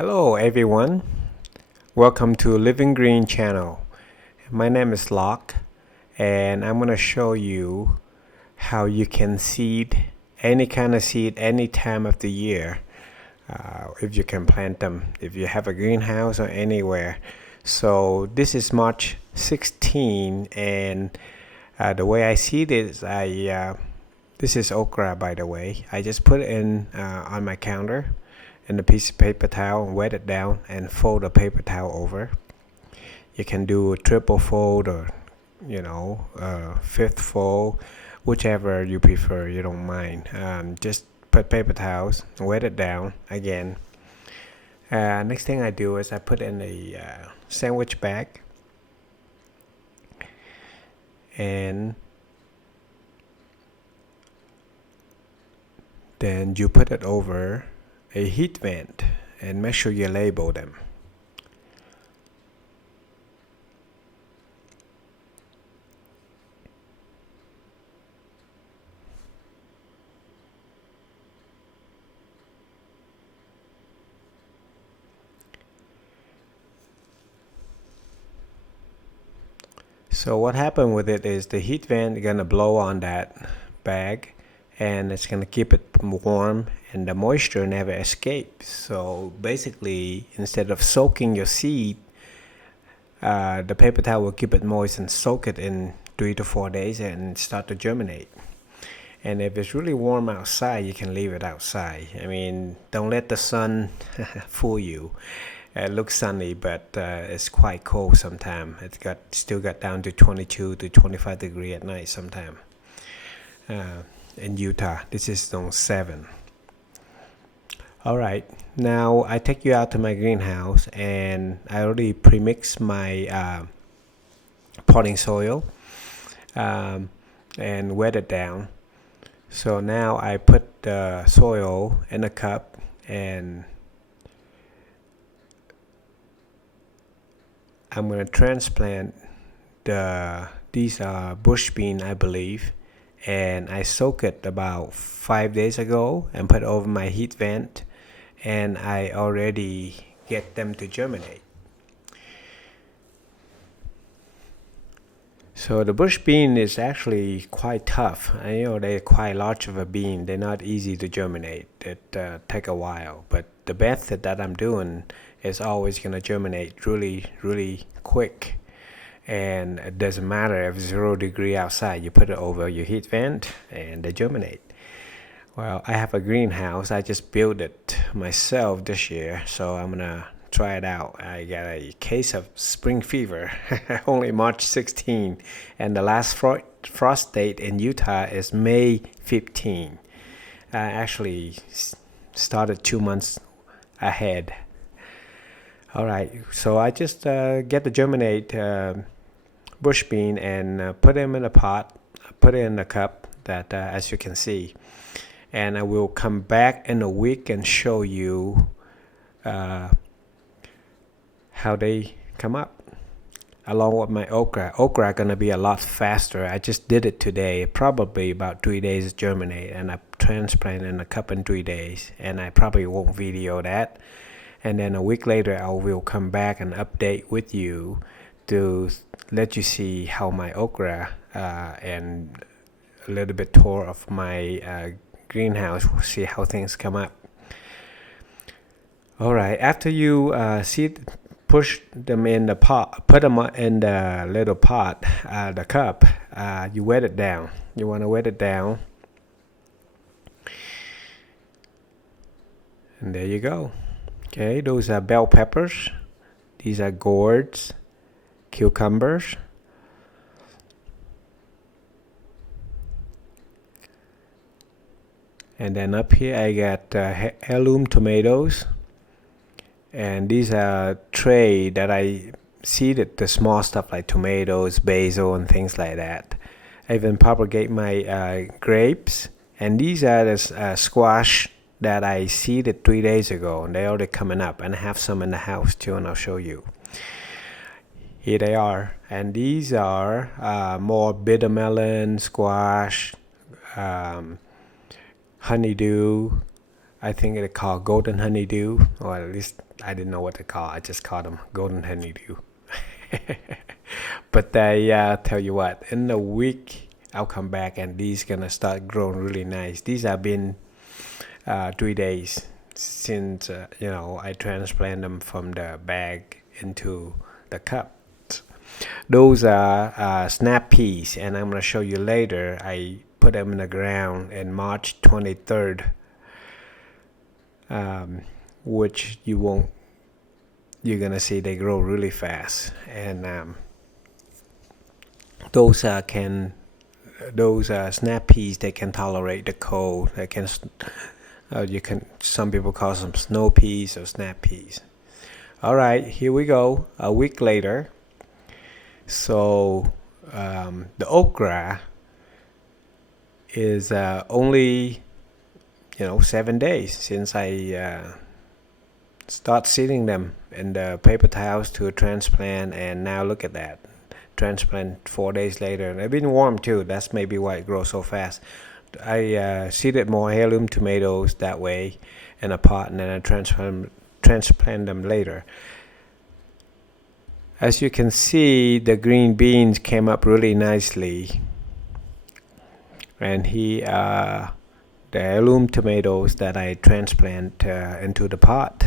Hello everyone, welcome to Living Green channel. My name is Locke and I'm going to show you how you can seed any kind of seed any time of the year, if you can plant them, if you have a greenhouse or anywhere. So this is March 16 and the way I seed it is this is okra, by the way. I just put it in on my counter in a piece of paper towel and wet it down and fold a paper towel over. You can do a triple fold or fifth fold, whichever you prefer, you don't mind. Just put paper towels, wet it down again. Next thing I do is I put in a sandwich bag and then you put it over a heat vent and make sure you label them. So what happened with it is the heat vent is gonna blow on that bag and it's gonna keep it warm and the moisture never escapes. So basically, instead of soaking your seed, the paper towel will keep it moist and soak it in 3 to 4 days and start to germinate. And if it's really warm outside, you can leave it outside. I mean, don't let the sun fool you. It looks sunny, but it's quite cold sometimes. It's still got down to 22 to 25 degrees at night sometime. In Utah, this is zone 7. All right, now I take you out to my greenhouse and I already pre-mixed my potting soil and wet it down. So now I put the soil in a cup and I'm going to transplant these are bush bean, I believe, and I soaked it about 5 days ago and put it over my heat vent, and I already get them to germinate. So the bush bean is actually quite tough. I know they're quite large of a bean. They're not easy to germinate. It take a while, but the method that I'm doing is always going to germinate really quick. And it doesn't matter if it's 0 degree outside, you put it over your heat vent and they germinate. Well, I have a greenhouse. I just built it myself this year, so I'm gonna try it out. I got a case of spring fever, only March 16, and the last frost date in Utah is May 15. I actually started 2 months ahead. All right, so I just get the germinate bush bean and put them in a pot, put it in a cup that as you can see, and I will come back in a week and show you how they come up along with my okra. Okra gonna be a lot faster. I just did it today, probably about 3 days germinate, and I transplant in a cup in 3 days, and I probably won't video that. And then a week later I will come back and update with you to let you see how my okra and a little bit tour of my greenhouse, see how things come up. All right, after you push them in the pot, put them in the little pot, the cup, you wet it down. You want to wet it down, and there you go. Okay, those are bell peppers. These are gourds, cucumbers, and then up here I got heirloom tomatoes, and these are tray that I seeded the small stuff like tomatoes, basil, and things like that. I even propagate my grapes, and these are the squash that I seeded 3 days ago, and they're already coming up, and I have some in the house too, and I'll show you. Here they are, and these are more bitter melon, squash, honeydew, I think they're called golden honeydew, or at least I didn't know what to call. I just called them golden honeydew. But tell you what, in a week I'll come back and these gonna start growing really nice. These have been 3 days since I transplant them from the bag into the cup. Those are snap peas, and I'm gonna show you later. I put them in the ground in March 23rd, which you're gonna see they grow really fast, and those snap peas, they can tolerate the cold. They can some people call them snow peas or snap peas. All right, here we go. A week later. So the okra is only 7 days since I start seeding them in the paper towels to transplant, and now look at that, transplant 4 days later, and they've been warm too. That's maybe why it grows so fast. I seeded more heirloom tomatoes that way in a pot, and then I transplant them later. As you can see, the green beans came up really nicely, and here are the heirloom tomatoes that I transplant into the pot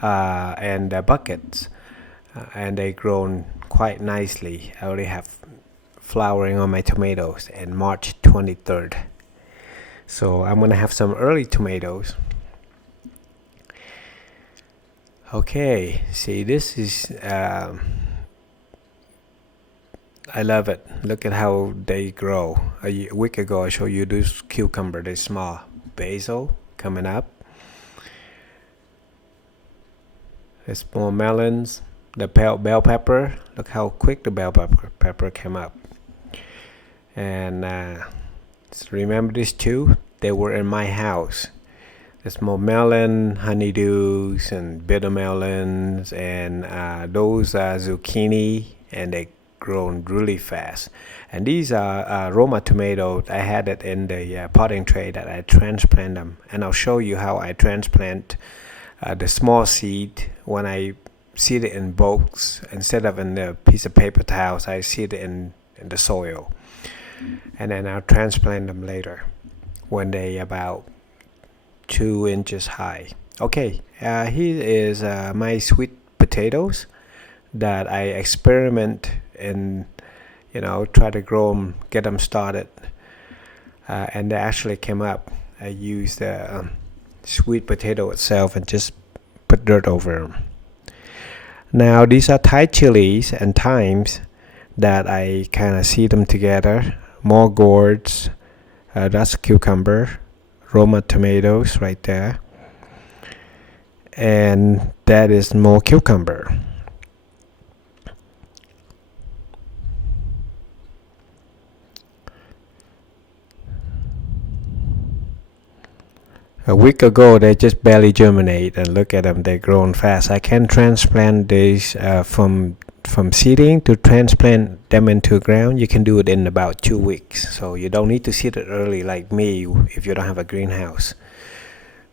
and the buckets, and they grown quite nicely. I already have flowering on my tomatoes in March 23rd. So I'm gonna have some early tomatoes. Okay, see, this is I love it. Look at how they grow. A week ago I showed you this cucumber. They're small. Basil coming up. There's more melons. The bell pepper. Look how quick the bell pepper came up. And remember these two? They were in my house. There's more melon, honeydews, and bitter melons, and those are zucchini, and they grown really fast. And these are Roma tomatoes. I had it in the potting tray that I transplant them, and I'll show you how I transplant the small seed. When I seed it in bulks instead of in the piece of paper towels, I seed it in the soil, and then I'll transplant them later when they about 2 inches high. Okay, here is my sweet potatoes that I experiment and try to grow them, get them started, and they actually came up. I used the sweet potato itself and just put dirt over them. Now these are Thai chilies and thymes that I kind of seed them together. More gourds, that's cucumber, Roma tomatoes right there, and that is more cucumber. A week ago they just barely germinate, and look at them, they're growing fast. I can transplant these from seeding to transplant them into ground. You can do it in about 2 weeks, so you don't need to seed it early like me if you don't have a greenhouse.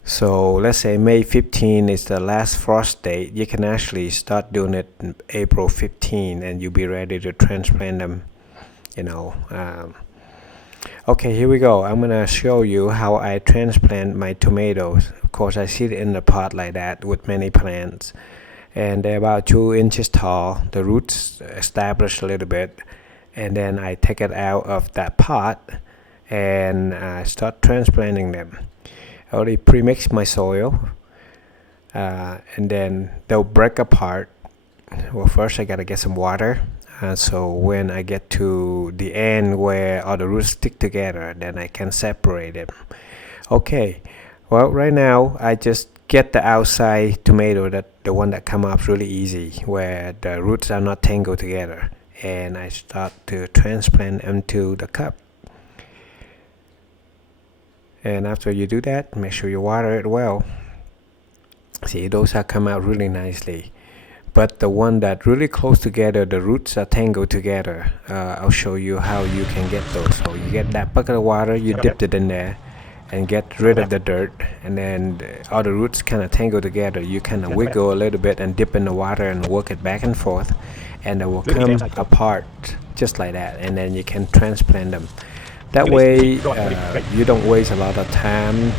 So let's say May 15 is the last frost date. You can actually start doing it in April 15, and you'll be ready to transplant them. Okay, here we go. I'm gonna show you how I transplant my tomatoes. Of course, I seed it in the pot like that with many plants, and they're about 2 inches tall. The roots established a little bit, and then I take it out of that pot and start transplanting them. I already pre-mixed my soil, and then they'll break apart. Well, first I gotta get some water. So when I get to the end where all the roots stick together, then I can separate them. Okay, well, right now I just get the outside tomato, the one that come up really easy, where the roots are not tangled together, and I start to transplant them to the cup. And after you do that, make sure you water it well. See, those have come out really nicely. But the one that really close together, the roots are tangled together. I'll show you how you can get those. So you get that bucket of water, you dipped it in there, and get rid of the dirt, and then all the roots kind of tangle together. You kind of wiggle a little bit and dip in the water and work it back and forth, and they will come apart just like that, and then you can transplant them. That way you don't waste a lot of time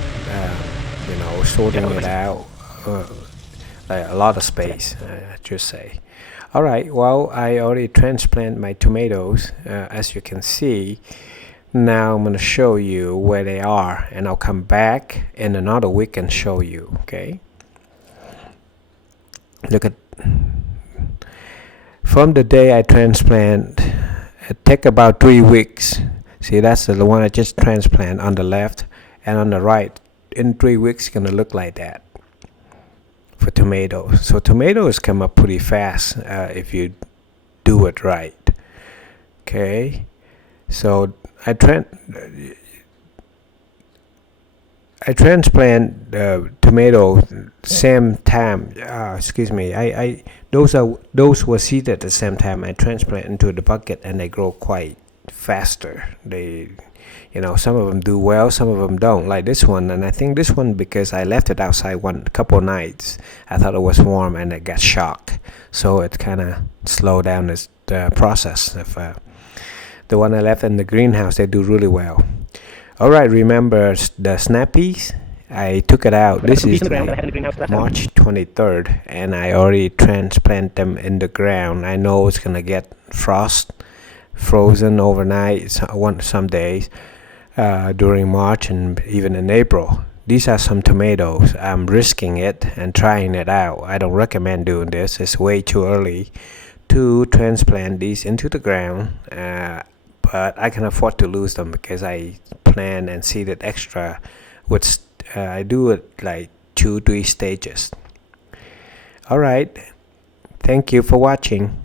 sorting it out, like a lot of space, I just say. Alright, well, I already transplant my tomatoes, as you can see. Now I'm going to show you where they are, and I'll come back in another week and show you. Okay, look at, from the day I transplant, it take about 3 weeks. See, that's the one I just transplant on the left, and on the right in 3 weeks gonna look like that for tomatoes. So tomatoes come up pretty fast if you do it right. Okay, so I transplant tomato same time. Excuse me. Those were seeded at the same time. I transplant into the bucket, and they grow quite faster. They, some of them do well, some of them don't. Like this one, and I think this one, because I left it outside couple nights, I thought it was warm and it got shocked, so it kind of slowed down this process of. The one I left in the greenhouse, they do really well. Alright, remember the snappies? I took it out. This is like March 23rd, and I already transplant them in the ground. I know it's gonna get frozen overnight some days during March and even in April. These are some tomatoes. I'm risking it and trying it out. I don't recommend doing this. It's way too early to transplant these into the ground, but I can afford to lose them because I plan and seed it extra with I do it like 2-3 stages. Alright, thank you for watching.